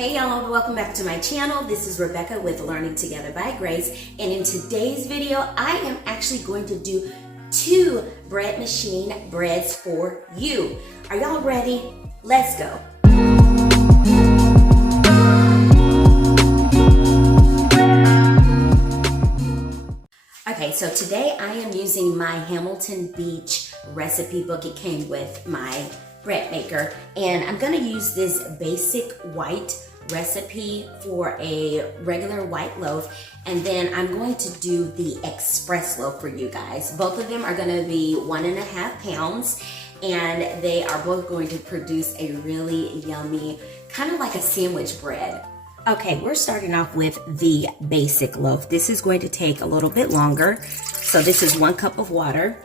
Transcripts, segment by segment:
Hey y'all, welcome back to my channel. This is Rebecca with Learning Together by Grace, and in today's video I am actually going to do 2 bread machine breads for you. Are y'all ready? Let's go. Okay, so today I am using my Hamilton Beach recipe book. It came with my bread maker, and I'm gonna use this basic white recipe for a regular white loaf, and then I'm going to do the express loaf for you guys. Both of them are gonna be 1.5 pounds, and they are both going to produce a really yummy, kind of like a sandwich bread. Okay, we're starting off with the basic loaf. This is going to take a little bit longer. So this is 1 cup of water.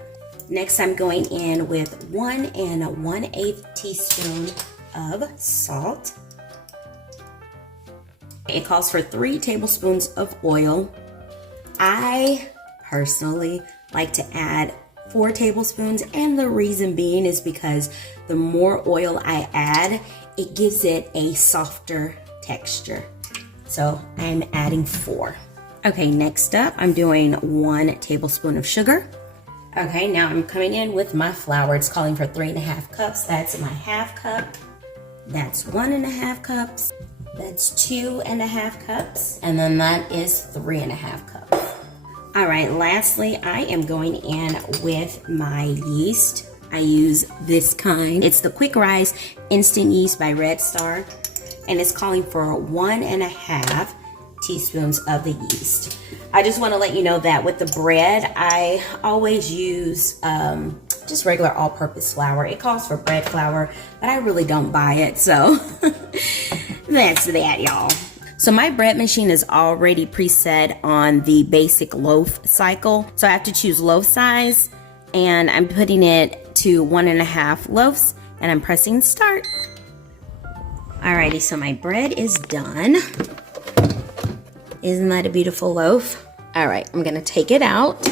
Next, I'm going in with 1 1/8 teaspoon of salt. It calls for 3 tablespoons of oil. I personally like to add 4 tablespoons, and the reason being is because the more oil I add, it gives it a softer texture. So I'm adding 4. Okay, next up, I'm doing 1 tablespoon of sugar. Okay, now I'm coming in with my flour. It's calling for 3.5 cups. That's my 1/2 cup. That's 1.5 cups. That's 2.5 cups. And then that is 3.5 cups. All right, lastly, I am going in with my yeast. I use this kind. It's the Quick Rise Instant Yeast by Red Star. And it's calling for 1.5 teaspoons of the yeast. I just want to let you know that with the bread, I always use just regular all-purpose flour. It calls for bread flour, but I really don't buy it, so that's that, y'all. So my bread machine is already preset on the basic loaf cycle, so I have to choose loaf size, and I'm putting it to 1.5 loaves, and I'm pressing start. Alrighty, so my bread is done. Isn't that a beautiful loaf? All right, I'm gonna take it out.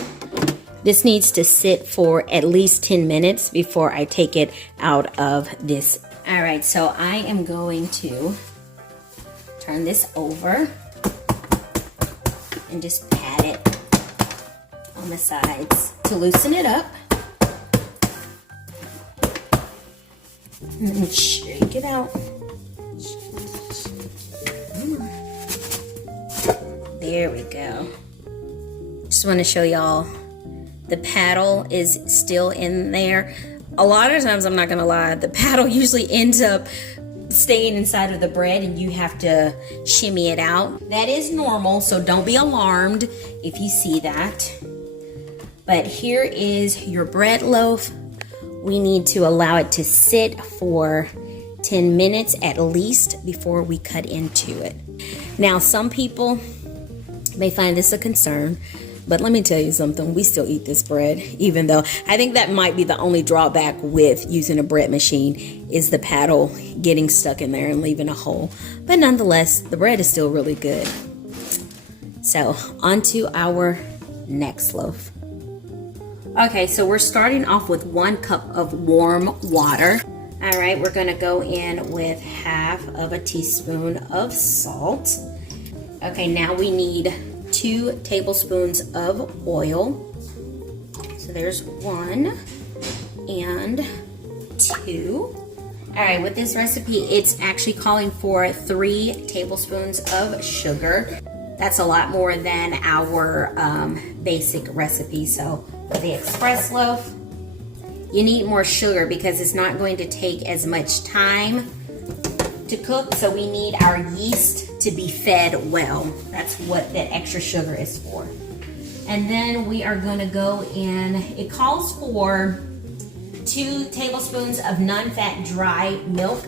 This needs to sit for at least 10 minutes before I take it out of this. All right, so I am going to turn this over and just pat it on the sides to loosen it up. And then shake it out. There we go. Just want to show y'all the paddle is still in there. A lot of times, I'm not gonna lie, the paddle usually ends up staying inside of the bread and you have to shimmy it out. That is normal, so don't be alarmed if you see that. But here is your bread loaf. We need to allow it to sit for 10 minutes at least before we cut into it. Now, some people may find this a concern, but let me tell you something, we still eat this bread, even though I think that might be the only drawback with using a bread machine is the paddle getting stuck in there and leaving a hole. But nonetheless, the bread is still really good. So on to our next loaf. Okay, so we're starting off with 1 cup of warm water. All right, we're gonna go in with 1/2 teaspoon of salt. Okay, now we need 2 tablespoons of oil. So there's 1 and 2. All right, with this recipe, it's actually calling for 3 tablespoons of sugar. That's a lot more than our basic recipe. So for the express loaf, you need more sugar because it's not going to take as much time to cook, so we need our yeast to be fed well. That's what that extra sugar is for. And then we are gonna go in, it calls for 2 tablespoons of non-fat dry milk.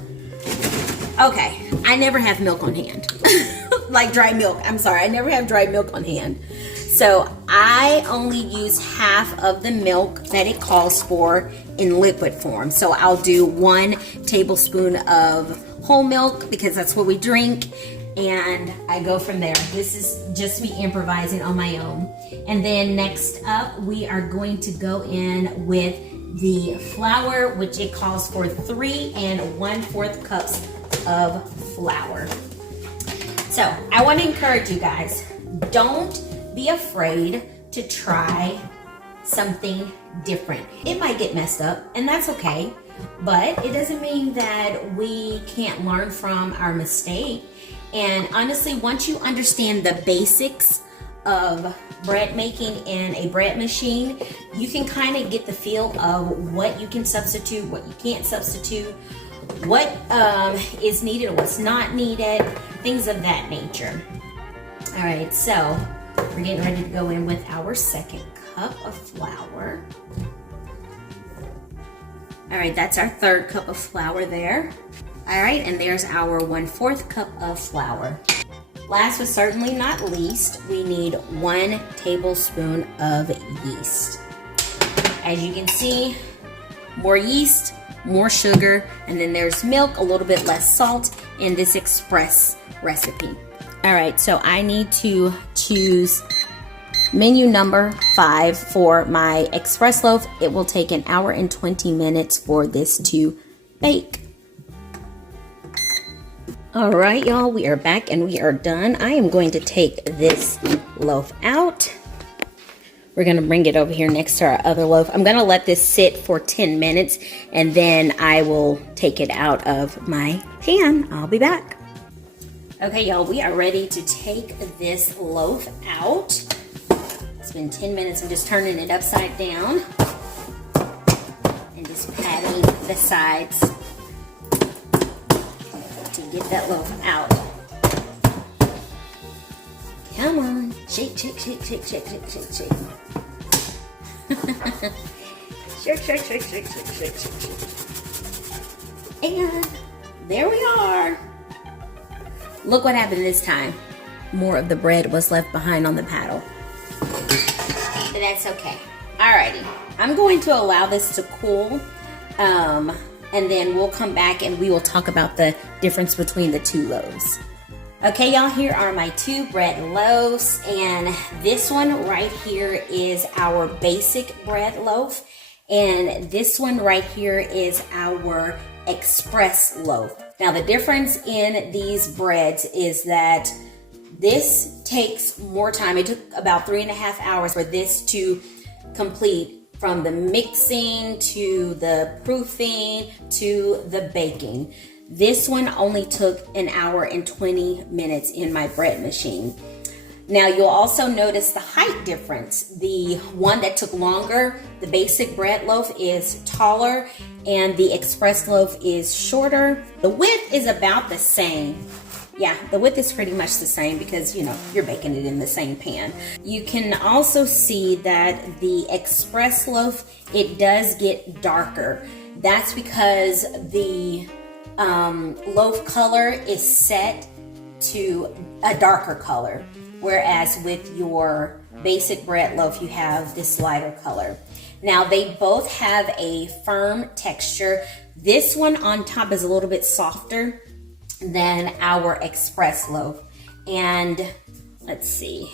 Okay, I never have milk on hand. Like dry milk, I'm sorry, I never have dry milk on hand. So I only use 1/2 of the milk that it calls for in liquid form. So I'll do 1 tablespoon of whole milk because that's what we drink, and I go from there. This is just me improvising on my own. And then next up, we are going to go in with the flour, which it calls for 3 1/4 cups of flour. So I want to encourage you guys, don't be afraid to try something different. It might get messed up, and that's okay, but it doesn't mean that we can't learn from our mistake. And honestly, once you understand the basics of bread making in a bread machine, you can kind of get the feel of what you can substitute, what you can't substitute, what is needed or what's not needed, things of that nature. All right, so we're getting ready to go in with our second cup of flour. All right, that's our third cup of flour there. All right, and there's our 1/4 cup of flour. Last but certainly not least, we need 1 tablespoon of yeast. As you can see, more yeast, more sugar, and then there's milk, a little bit less salt in this express recipe. All right, so I need to choose menu number 5 for my express loaf. It will take 1 hour and 20 minutes for this to bake. All right, y'all, we are back and we are done. I am going to take this loaf out. We're gonna bring it over here next to our other loaf. I'm gonna let this sit for 10 minutes and then I will take it out of my pan. I'll be back. Okay, y'all, we are ready to take this loaf out. It's been 10 minutes. I'm just turning it upside down and just patting the sides to get that loaf out. Come on, shake, shake, shake, shake, shake, shake, shake, shake. Shake, shake, shake, shake, shake, shake, shake, shake. And there we are. Look what happened this time. More of the bread was left behind on the paddle. But that's okay. Alrighty, I'm going to allow this to cool. And then we'll come back and we will talk about the difference between the 2 loaves. Okay, y'all, here are my 2 bread loaves, and this one right here is our basic bread loaf, and this one right here is our express loaf. Now, the difference in these breads is that this takes more time. It took about 3.5 hours for this to complete, from the mixing to the proofing to the baking. This one only took 1 hour and 20 minutes in my bread machine. Now you'll also notice the height difference. The one that took longer, the basic bread loaf, is taller and the express loaf is shorter. The width is about the same. Yeah, the width is pretty much the same because, you know, you're baking it in the same pan. You can also see that the express loaf, it does get darker. That's because the loaf color is set to a darker color, whereas with your basic bread loaf, you have this lighter color. Now, they both have a firm texture. This one on top is a little bit softer than our express loaf, and let's see,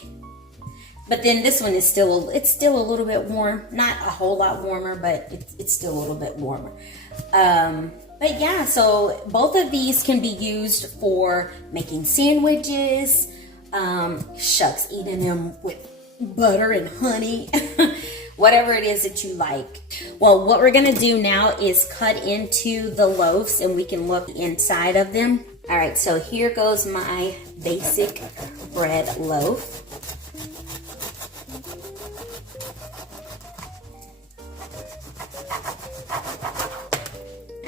but then this one is still a little bit warm, not a whole lot warmer, but it's still a little bit warmer. But yeah, so both of these can be used for making sandwiches, shucks, eating them with butter and honey, whatever it is that you like. Well, what we're gonna do now is cut into the loaves and we can look inside of them. All right, so here goes my basic bread loaf.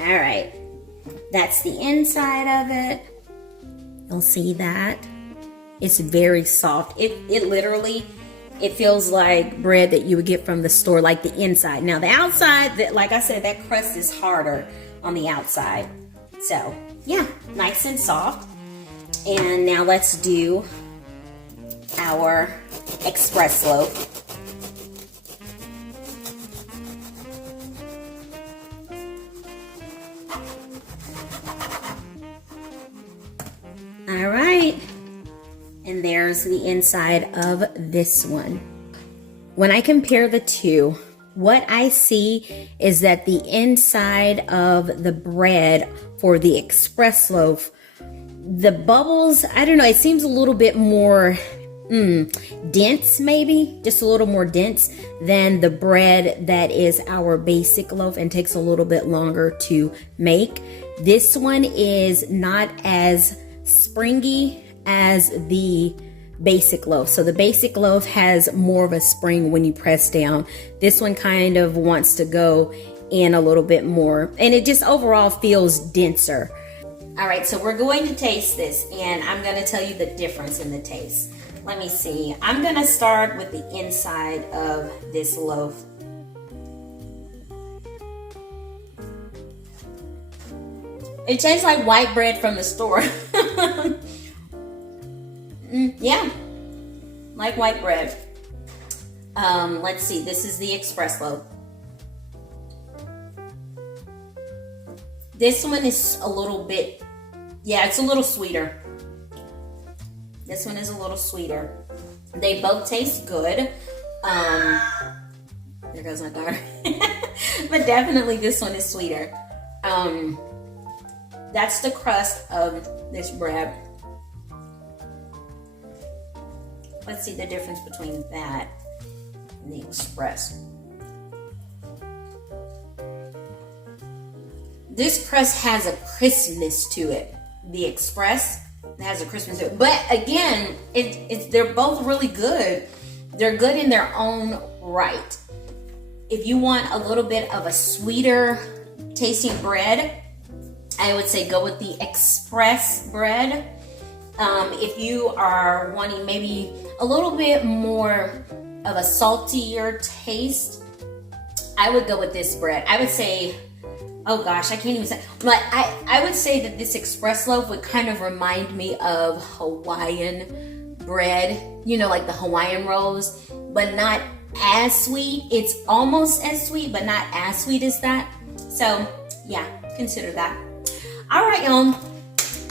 All right, that's the inside of it. You'll see that. It's very soft. It literally, it feels like bread that you would get from the store, like the inside. Now the outside, like I said, that crust is harder on the outside. So yeah, nice and soft. And now let's do our express loaf. All right, and there's the inside of this one. When I compare the two, what I see is that the inside of the bread for the express loaf The bubbles, I don't know, it seems a little bit more dense, maybe just a little more dense than the bread that is our basic loaf and takes a little bit longer to make. This one is not as springy as the basic loaf. So the basic loaf has more of a spring when you press down. This one kind of wants to go in a little bit more, and it just overall feels denser. All right, so we're going to taste this, and I'm going to tell you the difference in the taste. Let me see. I'm going to start with the inside of this loaf. It tastes like white bread from the store. Yeah, like white bread. Let's see. This is the express loaf. This one is a little bit, yeah, it's a little sweeter. This one is a little sweeter. They both taste good. There goes my daughter. But definitely this one is sweeter. That's the crust of this bread. Let's see the difference between that and the express. This crust has a crispness to it. The express has a crispness to it. But again, they're both really good. They're good in their own right. If you want a little bit of a sweeter tasting bread, I would say go with the express bread. If you are wanting maybe a little bit more of a saltier taste, I would go with this bread. I would say, oh gosh, I can't even say, but I would say that this express loaf would kind of remind me of Hawaiian bread, you know, like the Hawaiian rolls, but not as sweet. It's almost as sweet, but not as sweet as that. So yeah, consider that. All right, y'all.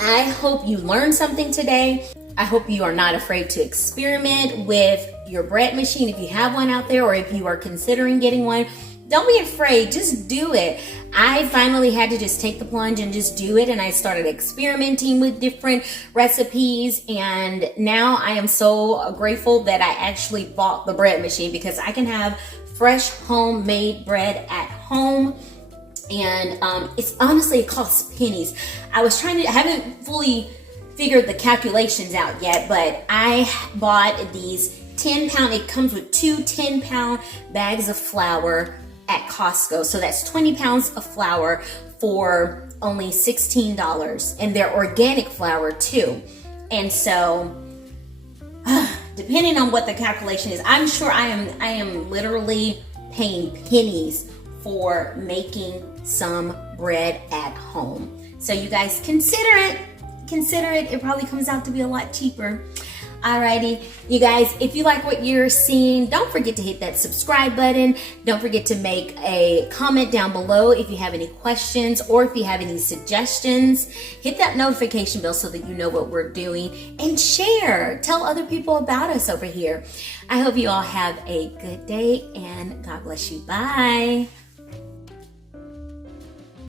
I hope you learned something today. I hope you are not afraid to experiment with your bread machine if you have one out there, or if you are considering getting one. Don't be afraid, just do it. I finally had to just take the plunge and just do it, and I started experimenting with different recipes, and now I am so grateful that I actually bought the bread machine, because I can have fresh homemade bread at home. And it's honestly, it costs pennies. I haven't fully figured the calculations out yet, but I bought these 10-pound, it comes with two 10-pound bags of flour at Costco. So that's 20 pounds of flour for only $16. And they're organic flour too. And so, depending on what the calculation is, I'm sure I am literally paying pennies for making some bread at home. So you guys consider it. It probably comes out to be a lot cheaper. Alrighty, you guys, if you like what you're seeing, don't forget to hit that subscribe button. Don't forget to make a comment down below if you have any questions or if you have any suggestions. Hit that notification bell so that you know what we're doing, and share. Tell other people about us over here. I hope you all have a good day, and God bless you. Bye.